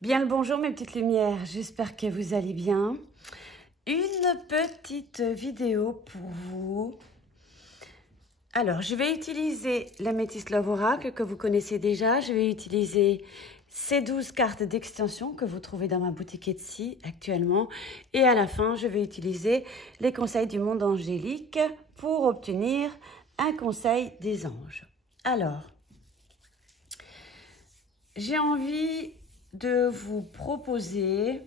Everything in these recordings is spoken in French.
Bien le bonjour mes petites lumières, j'espère que vous allez bien. Une petite vidéo pour vous. Alors, je vais utiliser la Métis Love Oracle que vous connaissez déjà. Je vais utiliser ces 12 cartes d'extension que vous trouvez dans ma boutique Etsy actuellement. Et à la fin, je vais utiliser les conseils du monde angélique pour obtenir un conseil des anges. Alors, j'ai envie de vous proposer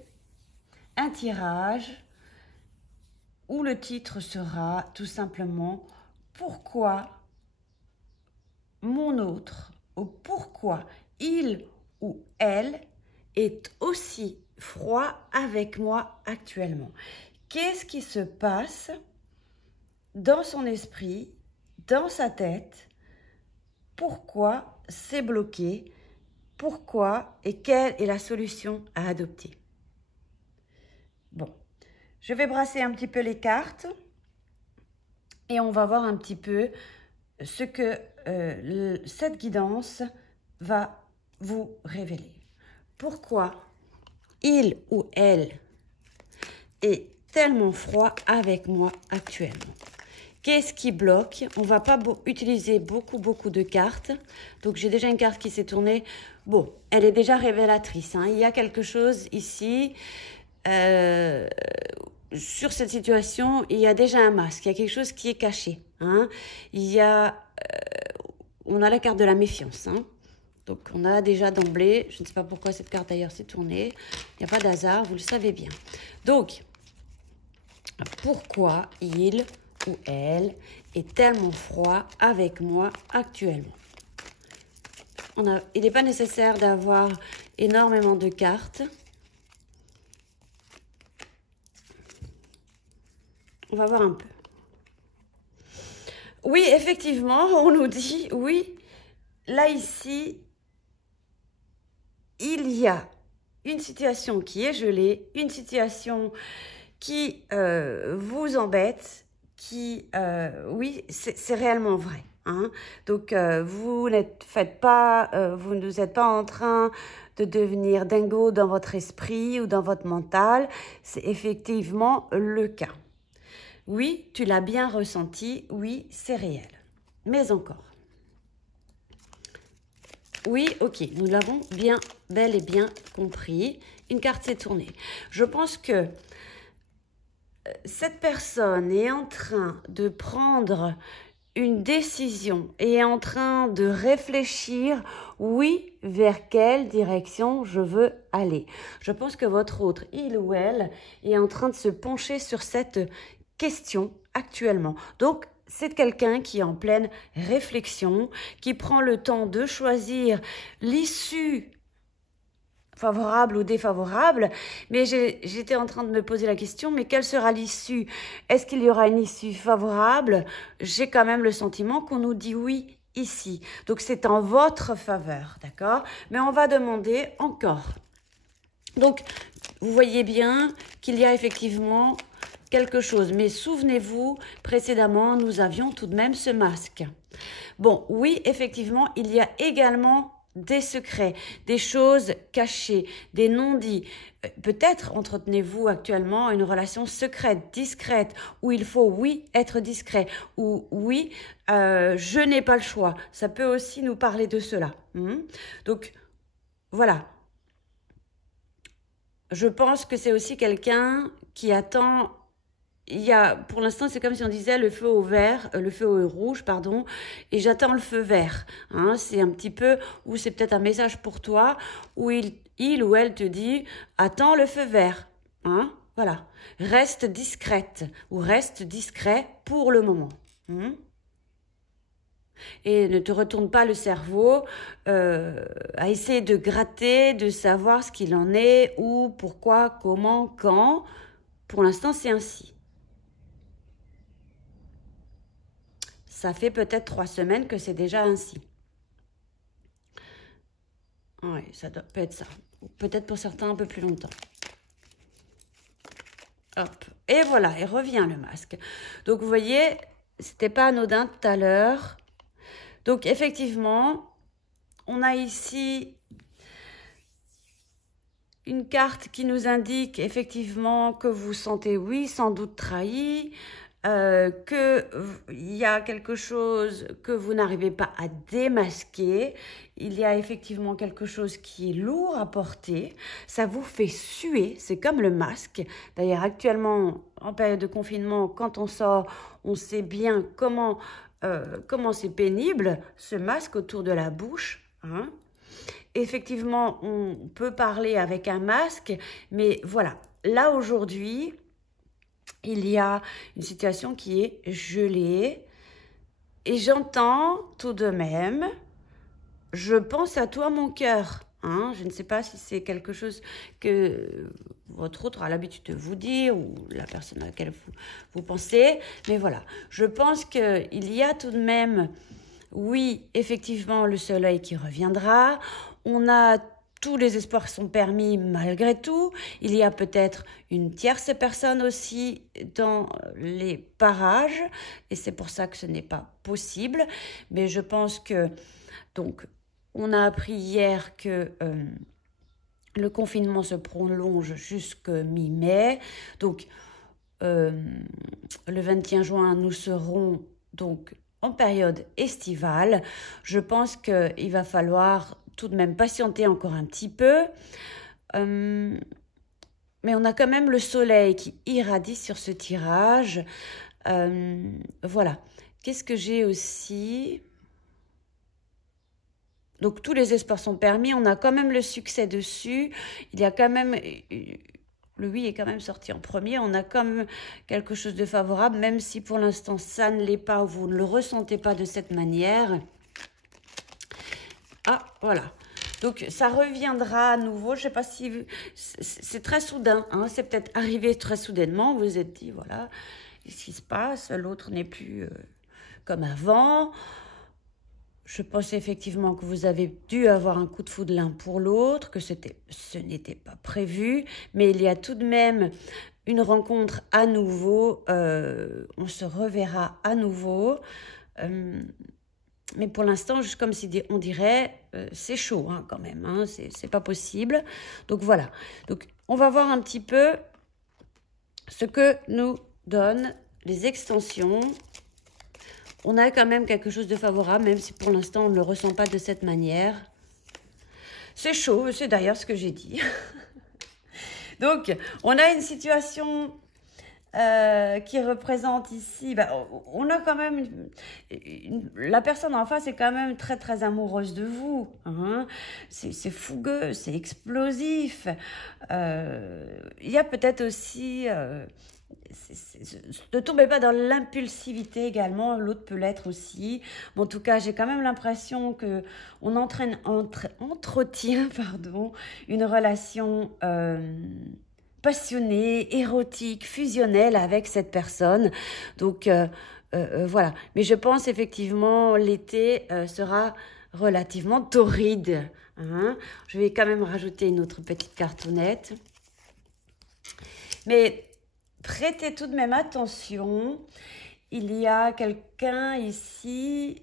un tirage où le titre sera tout simplement « Pourquoi mon autre » ou « Pourquoi il ou elle est aussi froid avec moi actuellement ». Qu'est-ce qui se passe dans son esprit, dans sa tête? Pourquoi c'est bloqué? Pourquoi et quelle est la solution à adopter? Bon, je vais brasser un petit peu les cartes et on va voir un petit peu ce que cette guidance va vous révéler. Pourquoi il ou elle est tellement froid avec moi actuellement? Qu'est-ce qui bloque? On ne va pas utiliser beaucoup de cartes. Donc, j'ai déjà une carte qui s'est tournée. Bon, elle est déjà révélatrice. Hein. Il y a quelque chose ici. Sur cette situation, il y a déjà un masque. Il y a quelque chose qui est caché. Hein. On a la carte de la méfiance. Hein. Donc, on a déjà d'emblée. Je ne sais pas pourquoi cette carte d'ailleurs s'est tournée. Il n'y a pas d'hasard, vous le savez bien. Donc, pourquoi il ou elle est tellement froid avec moi actuellement? Il n'est pas nécessaire d'avoir énormément de cartes. On va voir un peu. Oui, effectivement, on nous dit, oui, là, ici, il y a une situation qui est gelée, une situation qui vous embête, oui, c'est réellement vrai. Hein. Donc, vous ne êtes pas en train de devenir dingo dans votre esprit ou dans votre mental. C'est effectivement le cas. Oui, tu l'as bien ressenti. Oui, c'est réel. Mais encore. Oui, ok, nous l'avons bel et bien compris. Une carte s'est tournée. Je pense que cette personne est en train de prendre une décision et est en train de réfléchir, oui, vers quelle direction je veux aller. Je pense que votre autre, il ou elle, est en train de se pencher sur cette question actuellement. Donc, c'est quelqu'un qui est en pleine réflexion, qui prend le temps de choisir l'issue favorable ou défavorable, mais j'étais en train de me poser la question, mais quelle sera l'issue? Est-ce qu'il y aura une issue favorable? J'ai quand même le sentiment qu'on nous dit oui ici. Donc, c'est en votre faveur, d'accord? Mais on va demander encore. Donc, vous voyez bien qu'il y a effectivement quelque chose. Mais souvenez-vous, précédemment, nous avions tout de même ce masque. Bon, oui, effectivement, il y a également des secrets, des choses cachées, des non-dits. Peut-être entretenez-vous actuellement une relation secrète, discrète, où il faut, oui, être discret, ou oui, je n'ai pas le choix. Ça peut aussi nous parler de cela. Donc, voilà. Je pense que c'est aussi quelqu'un qui attend. Pour l'instant, c'est comme si on disait le feu au vert, le feu au rouge, pardon, et j'attends le feu vert. Hein, c'est un petit peu, ou c'est peut-être un message pour toi, où il ou elle te dit, attends le feu vert. Hein, voilà. Reste discrète, ou reste discret pour le moment. Et ne te retourne pas le cerveau à essayer de gratter, de savoir ce qu'il en est, où, pourquoi, comment, quand. Pour l'instant, c'est ainsi. Ça fait peut-être 3 semaines que c'est déjà ainsi. Oui, ça peut être ça. Peut-être pour certains un peu plus longtemps. Hop. Et voilà, et revient le masque. Donc, vous voyez, c'était pas anodin tout à l'heure. Donc, effectivement, on a ici une carte qui nous indique effectivement que vous sentez, oui, sans doute trahi, qu'il y a quelque chose que vous n'arrivez pas à démasquer. Il y a effectivement quelque chose qui est lourd à porter. Ça vous fait suer, c'est comme le masque. D'ailleurs, actuellement, en période de confinement, quand on sort, on sait bien comment c'est pénible, ce masque autour de la bouche, hein. Effectivement, on peut parler avec un masque, mais voilà. Là, aujourd'hui, il y a une situation qui est gelée et j'entends tout de même, je pense à toi mon cœur. Hein, je ne sais pas si c'est quelque chose que votre autre a l'habitude de vous dire ou la personne à laquelle vous pensez, mais voilà, je pense qu'il y a tout de même, oui, effectivement, le soleil qui reviendra, on a tous les espoirs sont permis malgré tout. Il y a peut-être une tierce personne aussi dans les parages et c'est pour ça que ce n'est pas possible. Mais je pense que, donc, on a appris hier que le confinement se prolonge jusqu'à mi-mai. Donc, le 21 juin, nous serons donc en période estivale. Je pense qu'il va falloir tout de même patienter encore un petit peu. Mais on a quand même le soleil qui irradie sur ce tirage. Voilà. Qu'est-ce que j'ai aussi ? Donc, tous les espoirs sont permis. On a quand même le succès dessus. Il y a quand même... Le oui est quand même sorti en premier. On a quand même quelque chose de favorable, même si pour l'instant, ça ne l'est pas ou vous ne le ressentez pas de cette manière. Ah, voilà. Donc, ça reviendra à nouveau. Je ne sais pas si... C'est très soudain. Hein, c'est peut-être arrivé très soudainement. Vous vous êtes dit, voilà, qu'est-ce qui se passe? L'autre n'est plus comme avant. Je pense effectivement que vous avez dû avoir un coup de foudre l'un pour l'autre, que ce n'était pas prévu. Mais il y a tout de même une rencontre à nouveau. On se reverra à nouveau. Mais pour l'instant, comme si on dirait, c'est chaud hein, quand même, hein, c'est pas possible. Donc voilà, donc on va voir un petit peu ce que nous donnent les extensions. On a quand même quelque chose de favorable, même si pour l'instant on ne le ressent pas de cette manière. C'est chaud, c'est d'ailleurs ce que j'ai dit. Donc on a une situation... qui représente ici, on a quand même, la personne en face est quand même très très amoureuse de vous, hein. C'est fougueux, c'est explosif, il y a peut-être aussi, ne tombez pas dans l'impulsivité également, l'autre peut l'être aussi, mais en tout cas j'ai quand même l'impression qu'on entretient une relation passionnée, érotique, fusionnelle avec cette personne. Donc, voilà. Mais je pense effectivement l'été sera relativement torride. Hein. Je vais quand même rajouter une autre petite cartonnette. Mais prêtez tout de même attention. Il y a quelqu'un ici...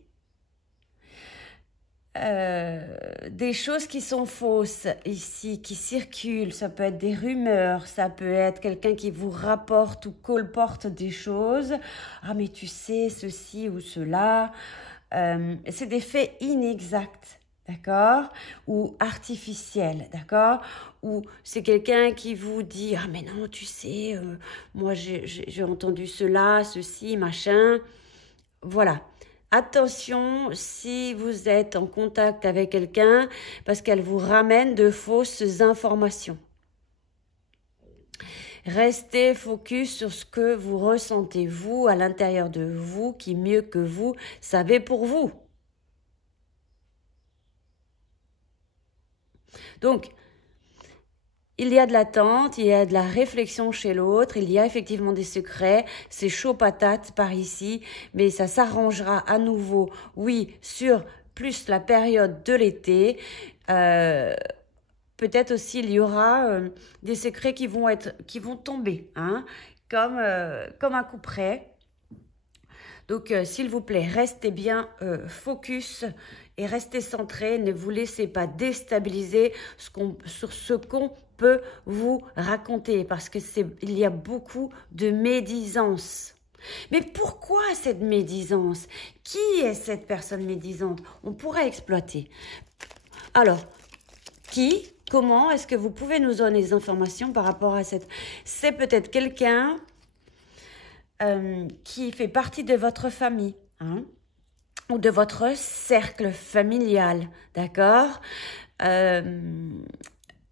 des choses qui sont fausses ici, qui circulent, ça peut être des rumeurs, ça peut être quelqu'un qui vous rapporte ou colporte des choses, ah mais tu sais ceci ou cela, c'est des faits inexacts, d'accord, ou artificiels, d'accord, ou c'est quelqu'un qui vous dit, ah mais non tu sais, moi j'ai entendu cela, ceci, machin, voilà. Attention si vous êtes en contact avec quelqu'un parce qu'elle vous ramène de fausses informations. Restez focus sur ce que vous ressentez, vous, à l'intérieur de vous, qui mieux que vous savez pour vous. Donc, il y a de l'attente, il y a de la réflexion chez l'autre, il y a effectivement des secrets, c'est chaud patate par ici, mais ça s'arrangera à nouveau, oui, sur plus la période de l'été. Peut-être aussi il y aura des secrets qui vont tomber, hein, comme un coup près. Donc, s'il vous plaît, restez bien focus et restez centré. Ne vous laissez pas déstabiliser sur ce qu'on peut vous raconter parce que il y a beaucoup de médisance. Mais pourquoi cette médisance? Qui est cette personne médisante? On pourrait exploiter. Alors, qui? Comment? Est-ce que vous pouvez nous donner des informations par rapport à cette... C'est peut-être quelqu'un qui fait partie de votre famille, hein, ou de votre cercle familial, d'accord?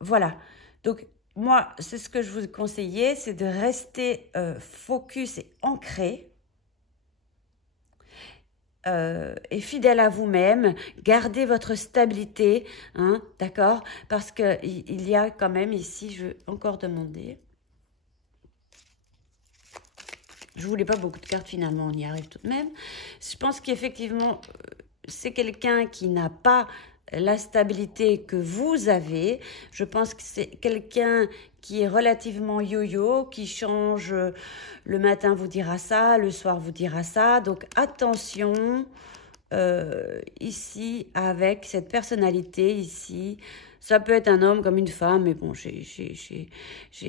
Voilà. Donc, moi, c'est ce que je vous conseillais, c'est de rester focus et ancré et fidèle à vous-même. Gardez votre stabilité, hein, d'accord? Parce qu'il y a quand même ici, je vais encore demander... Je voulais pas beaucoup de cartes, finalement, on y arrive tout de même. Je pense qu'effectivement, c'est quelqu'un qui n'a pas la stabilité que vous avez. Je pense que c'est quelqu'un qui est relativement yo-yo, qui change, le matin vous dira ça, le soir vous dira ça. Donc attention, ici, avec cette personnalité ici, ça peut être un homme comme une femme, mais bon,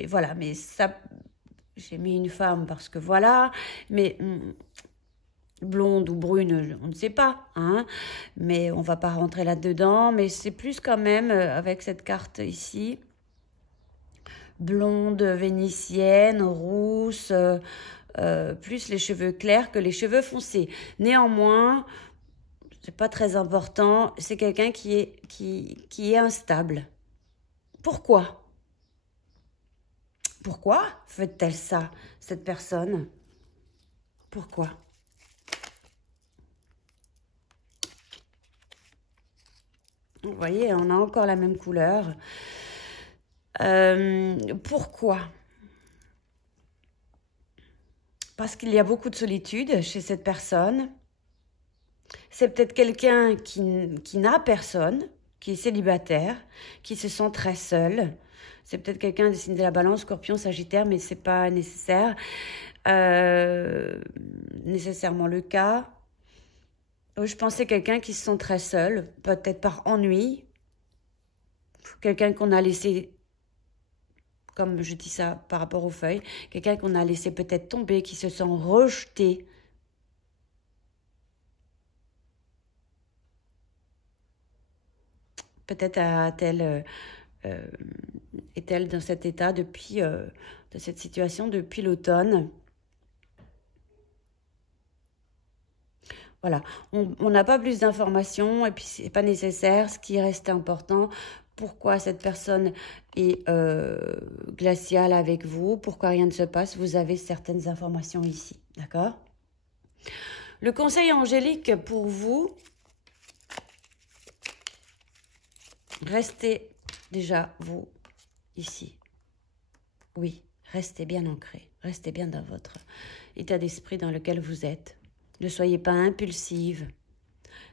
voilà, mais ça... J'ai mis une femme parce que voilà, mais blonde ou brune, on ne sait pas, hein, mais on va pas rentrer là-dedans, mais c'est plus quand même, avec cette carte ici, blonde, vénitienne, rousse, plus les cheveux clairs que les cheveux foncés. Néanmoins, c'est pas très important, c'est quelqu'un qui est instable. Pourquoi ? Pourquoi fait-elle ça, cette personne? Pourquoi? Vous voyez, on a encore la même couleur. Pourquoi? Parce qu'il y a beaucoup de solitude chez cette personne. C'est peut-être quelqu'un qui n'a personne, qui est célibataire, qui se sent très seul. C'est peut-être quelqu'un des signes de la Balance, Scorpion, Sagittaire, mais c'est pas nécessaire. Nécessairement le cas. Je pensais quelqu'un qui se sent très seul, peut-être par ennui. Quelqu'un qu'on a laissé, comme je dis ça par rapport aux feuilles, quelqu'un qu'on a laissé peut-être tomber, qui se sent rejeté. Peut-être est-elle dans cet état depuis, de cette situation depuis l'automne. Voilà, on n'a pas plus d'informations et puis c'est pas nécessaire. Ce qui reste important, pourquoi cette personne est glaciale avec vous, pourquoi rien ne se passe, vous avez certaines informations ici, d'accord? Le conseil angélique pour vous, restez déjà vous ici. Oui, restez bien ancré, restez bien dans votre état d'esprit dans lequel vous êtes. Ne soyez pas impulsive,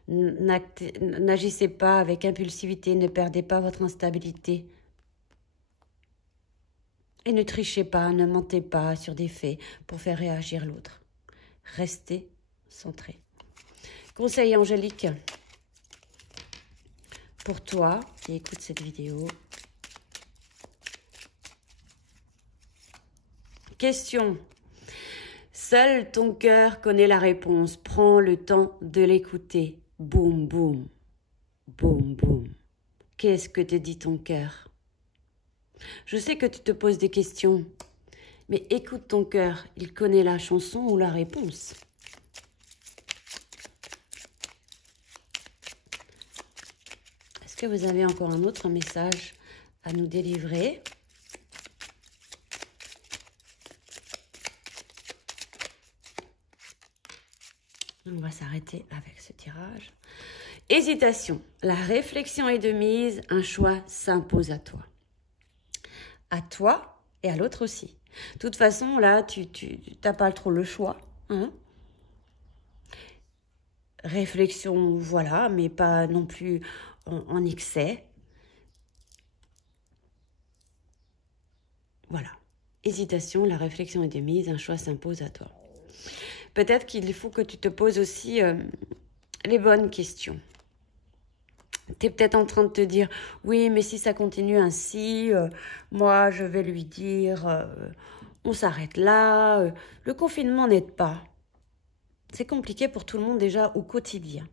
n'agissez pas avec impulsivité, ne perdez pas votre instabilité. Et ne trichez pas, ne mentez pas sur des faits pour faire réagir l'autre. Restez centré. Conseil angélique pour toi qui écoute cette vidéo. Question. Seul ton cœur connaît la réponse. Prends le temps de l'écouter. Boum, boum. Boum, boum. Qu'est-ce que te dit ton cœur? Je sais que tu te poses des questions, mais écoute ton cœur. Il connaît la chanson ou la réponse. Est-ce que vous avez encore un autre message à nous délivrer? On va s'arrêter avec ce tirage. Hésitation. La réflexion est de mise. Un choix s'impose à toi. À toi et à l'autre aussi. De toute façon, là, tu n'as pas trop le choix. Hein? Réflexion, voilà, mais pas non plus en excès. Voilà. Hésitation, la réflexion est de mise. Un choix s'impose à toi. Peut-être qu'il faut que tu te poses aussi les bonnes questions. Tu es peut-être en train de te dire, oui, mais si ça continue ainsi, moi, je vais lui dire, on s'arrête là, le confinement n'aide pas. C'est compliqué pour tout le monde déjà au quotidien.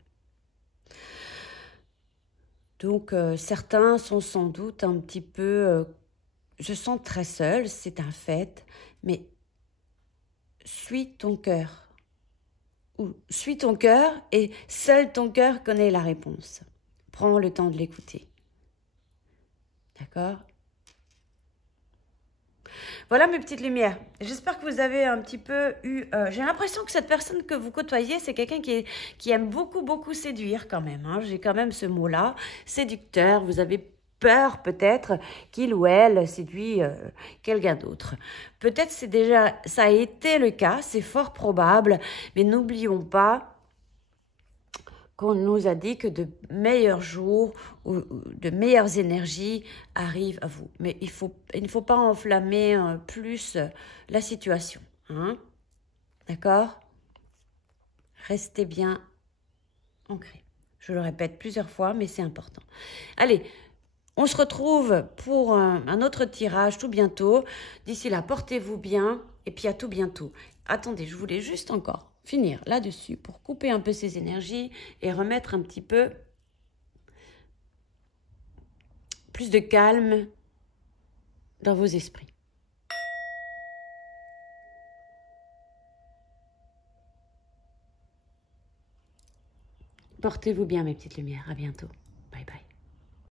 Donc, certains sont sans doute un petit peu, je sens très seul, c'est un fait, mais suis ton cœur. Ou suis ton cœur et seul ton cœur connaît la réponse. Prends le temps de l'écouter. D'accord ? Voilà mes petites lumières. J'espère que vous avez un petit peu eu... j'ai l'impression que cette personne que vous côtoyez, c'est quelqu'un qui aime beaucoup, beaucoup séduire quand même. Hein. J'ai quand même ce mot-là, séducteur. Vous avez peur peut-être qu'il ou elle séduit quelqu'un d'autre. Peut-être ça a été le cas, c'est fort probable, mais n'oublions pas qu'on nous a dit que de meilleurs jours ou de meilleures énergies arrivent à vous. Mais il ne faut pas enflammer plus la situation. Hein? D'accord? Restez bien ancrés. Je le répète plusieurs fois, mais c'est important. Allez, on se retrouve pour un autre tirage tout bientôt. D'ici là, portez-vous bien et puis à tout bientôt. Attendez, je voulais juste encore finir là-dessus pour couper un peu ces énergies et remettre un petit peu plus de calme dans vos esprits. Portez-vous bien mes petites lumières, à bientôt.